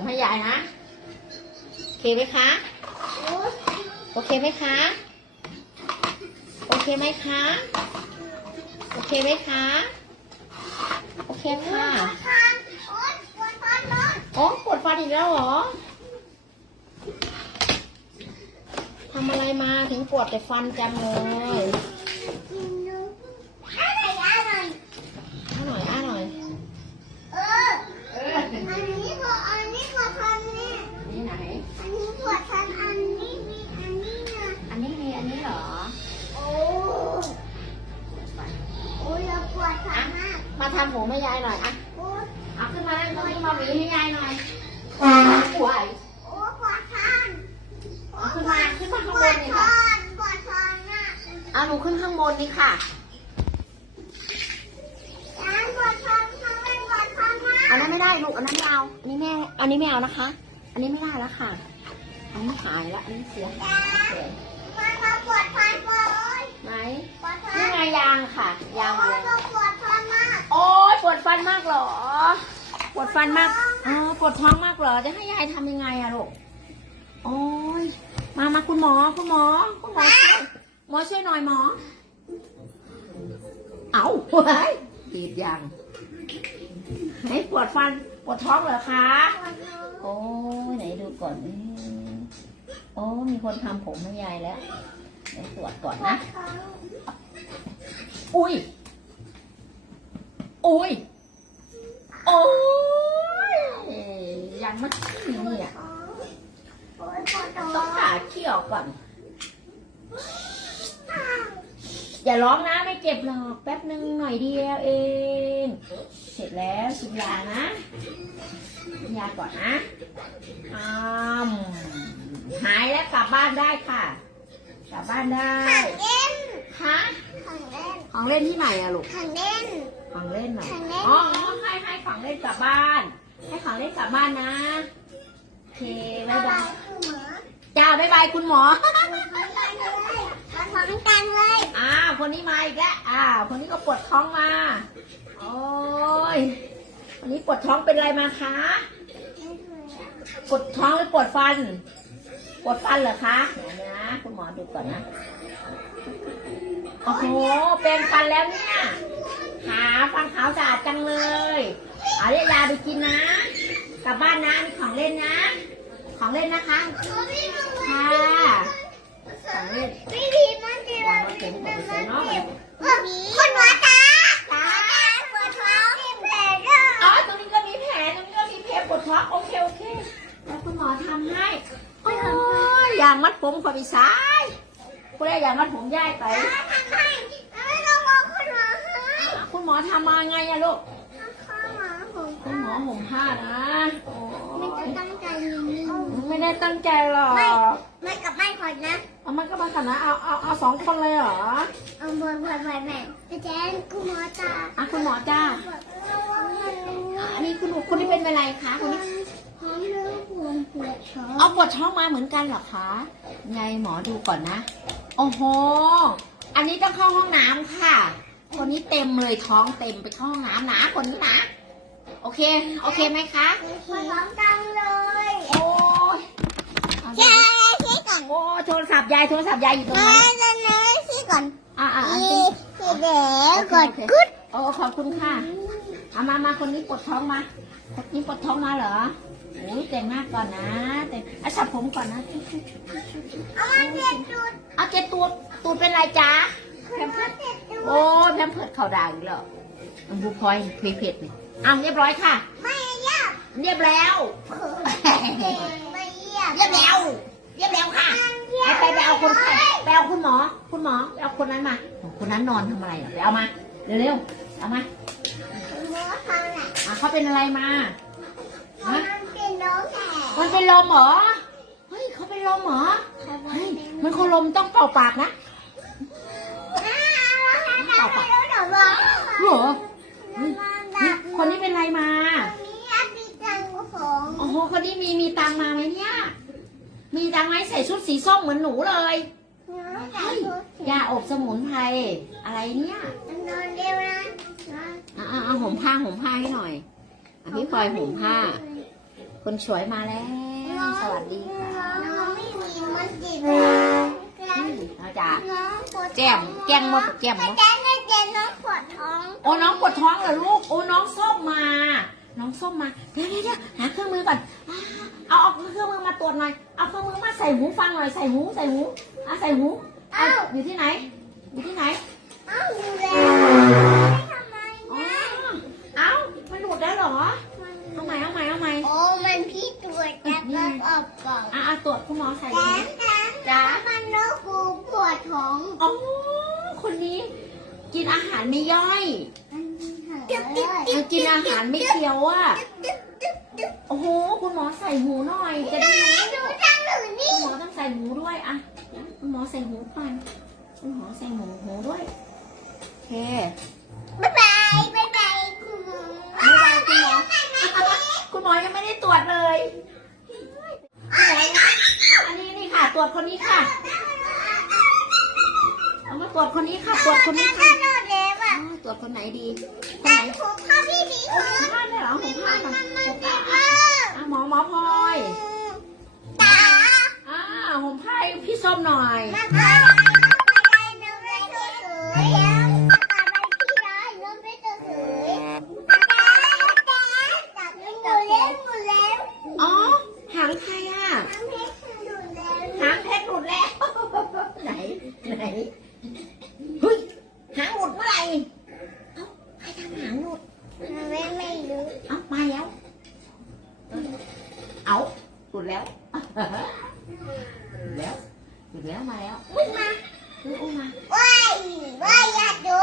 ผมให้ยายนะ โอเคไหมคะ โอเคไหมคะ โอเคไหมคะ โอเคไหมคะ โอเคค่ะ โอ้ปวดฟันอีกแล้วเหรอทำอะไรมาถึงปวดแต่ฟันจังเลย งตรงนี้มาหวีให้ยายหน่อยป่วยเอาขึ้นมาขึ้นมาข้างบนนี่ค่ะเอาหนูขึ้นข้างบนนี่ค่ะอันนั้นไม่ได้ลูกอันนั้นไม่เอาอันนี้แม่อันนี้ไม่เอานะคะ อันนี้ไม่ได้แล้วค่ะ อันนี้หายแล้วอันนี้เสียหายเสียไหนนี่ไงยางค่ะ ยางอะไรโอ๊ยปวดฟันมากเหรอ ปวดฟันมากอ๋อปวดท้องมากเหรอ จะให้ยายทำยังไงอะลูก โอ๊ยมามาคุณหมอ คุณหมอ คุณหมอช่วย หมอช่วยหน่อยหมอ เอาเฮ้ยตีดยางให้ปวดฟัน ปวดท้องเหรอคะ โอ้ยไหนดูก่อนอืมโอ้มีคนทำผมให้ยายแล้วเดี๋ยวตรวจก่อนนะ อุ้ย อุ้ย โอ้ย ยังไม่ขี้เนี่ยต้องหาขี้ออ กก่อน อย่าร้องนะไม่เจ็บหรอกแป๊บนึงหน่อยเดียวเอง เสร็จแล้วกินยานะกินยาก่อนนะอ้ามหายแล้วกลับบ้านได้ค่ะ กลับบ้านได้ฮะของเล่นที่ไหนอะลูกของเล่นเหรอของเล่น อ๋อให้ให้ของเล่นกลับบ้าน ให้ของเล่นกลับบ้านนะ โอเคบ๊ายบาย จ้าบ๊ายบายคุณหมออ้าวคนนี้มาอีกแล้วอ้าวคนนี้ก็ปวดท้องมา โอ้ยวันนี้ปวดท้องเป็นอะไรมาคะ ปวดท้องหรือปวดฟัน ปวดฟันเหรอคะเดี๋ยวนะคุณหมอดูก่อนนะ โอ้โห เป็นฟันแล้วเนี่ย หาฟันขาวสะอาดจังเลย เอาเรียกยาไปกินนะ กลับบ้านนะมีของเล่นนะ ของเล่นนะคะ ค่ะของเล่นคุณหมอตาตาปวดท้องเจ็บแผลด้วยอ๋อตรงนี้ก็มีแผลตรงนี้ก็มีแผลปวดท้องโอเคโอเค แล้วคุณหมอทำให้โอ้ยอย่างมัดผมขอไปซ้ายคุณได้อย่างมัดผมย่ายไปทำให้ไม่ต้องบอคุณหมอให้คุณหมอทำมาไงอะลูก มอผมคุณหมอห่มผ้านะไม่โอ้ยตั้งใจยิงไม่ได้ตั้งใจหรอกไม่ไม่กับไม่ขอนะเอามันก็มากันนะเอาเอาเอาสองคนเลยเหรอเอาบนบนบนแม่แต่แจนคุณหมอตาอะคุณหมอจ้าอันนี้คุณคุณนี่เป็นอะไรคะคุณนี่พร้อมเรื่องปวดปวดท้องเอาปวดท้องมาเหมือนกันเหรอคะไงหมอดูก่อนนะ โอ้โห อันนี้ต้องเข้าห้องน้ำค่ะ คนนี้เต็มเลยท้องเต็มไปเข้าห้องน้ำนะคนนี้นะ โอเค โอเคไหมคะปวดท้องจังเลยโอ้ยเอาใช่ดิชี้ก่อนโอ้โทรศัพท์ยายโทรศัพท์ยายอยู่ตรงมานั้นจะเนยชี้ก่อนอ่าอ่าชี้สิชี้เด็กกดกดโอ้ขอบคุณค่ะ เอามามาคนนี้ปวดท้องมาคนนี้ปวดท้องมาเหรอโอ้ยแต่งหน้าก่อนนะแต่งอะสับผมก่อนนะเอามาเจ็บจุดเอาเจ็ดตูดตูดเป็นไรจ๊ะเอามาเจ็บจุดโอ้ยแพมเพิร์ดเขาด่าอีกแล้วอันบูพลอยเพเผ็ดนี่ อ้าวเรียบร้อยค่ะ ไม่ยากเรียบแล้ว ไม่ยากเรียบแล้ว เรียบแล้วค่ะ ไปไปไปเอาคนไข้ไปเอาคุณหมอ คุณหมอไปเอาคนนั้นมา คนนั้นนอนทำอะไรเหรอไปเอามา เร็วๆ เอามาหมอทำน่ะอะเขาเป็นอะไรมามันเป็นน้องแหมันเป็นลมเหรอ เฮ้ยเขาเป็นลมเหรอ เฮ้ยมันคนลมต้องเป่าปากนะ ต่อไปแล้วเดี๋ยวบอก เหรอเฮ้ยนี่คนนี้เป็นอะไรมา มีอาบิจังของ โอ้โห คนนี้ มีมีตังค์มาไหมเนี่ย มีตังค์ไหมใส่ชุดสีส้มเหมือนหนูเลยน้องแหเฮ้ยยาอบสมุนไพรอะไรเนี่ยนอนเร็วนะอะอะเอาห่มผ้าห่มผ้าให้หน่อยอะพี่พลอยห่มผ้า คนสวยมาแล้ว สวัสดีค่ะน้องไม่มีมันจิตเราจะน้องปวดแก้มแก้มมาแก้มไม่มาแก้ไม่เจ็บน้องปวดท้อง โอ้น้องปวดท้องเหรอลูก โอ้น้องส้มมา น้องส้มมาเดี๋ยวเดี๋ยวเดี๋ยวหาเครื่องมือก่อนอ่าเอาเอาเครื่องมือมาตรวจหน่อยเอาเครื่องมือมาใส่หูฟังหน่อยใส่หูใส่หูอะใส่หูเอาอยู่ที่ไหน อยู่ที่ไหนอ้าวดูแลไม่ทำไมอ๋อนะเอ้ามันหลุดได้เหรอเอาใหม่เอาใหม่เอาใหม่โอ้มันพี่ตรวจจับแล้วออกก่อนอะอะตรวจคุณหมอใส่แดหูงแดงจ้ามันโรคกูปวดท้องอ๋อคนนี้ กินอาหารไม่ย่อยจึ๊ บจึ๊บเออกินอาหารไม่เคี้ยวอะจึ๊บจึ๊บจึ๊บโอ้โห คุณหมอใส่หูหน่อย จะได้รู้ดูทางหนูคุนี่ณหมอต้องใส่หูด้วยอะคุณหมอใส่หูก่อนคุณหมอใส่หูหูด้วยโอเคบ๊ายบายบ๊ายบายคุณหมอบ๊ายบายคุณหมอ คุณหมอยังไม่ได้ตรวจเลยคุณหมออันนี้นี่ค่ะ ตรวจคนนี้ค่ะ เอามาตรวจคนนี้ค่ะ ตรวจคนนี้ถ้าค่ะ ตรวจคนไหนดี คนแต่ไหนถูกข้าพี่ดีโอ้เถหูอะพลาดได้เหรอหูพลาดเหรอมันหูดีพลาดมากอะหมอหมอพลอยตาอ่าผมพายพี่ส้มหน่อย อีกแล้วมาแล้วอุ้มมาอุ้มมาว้ายว้ายอยากดู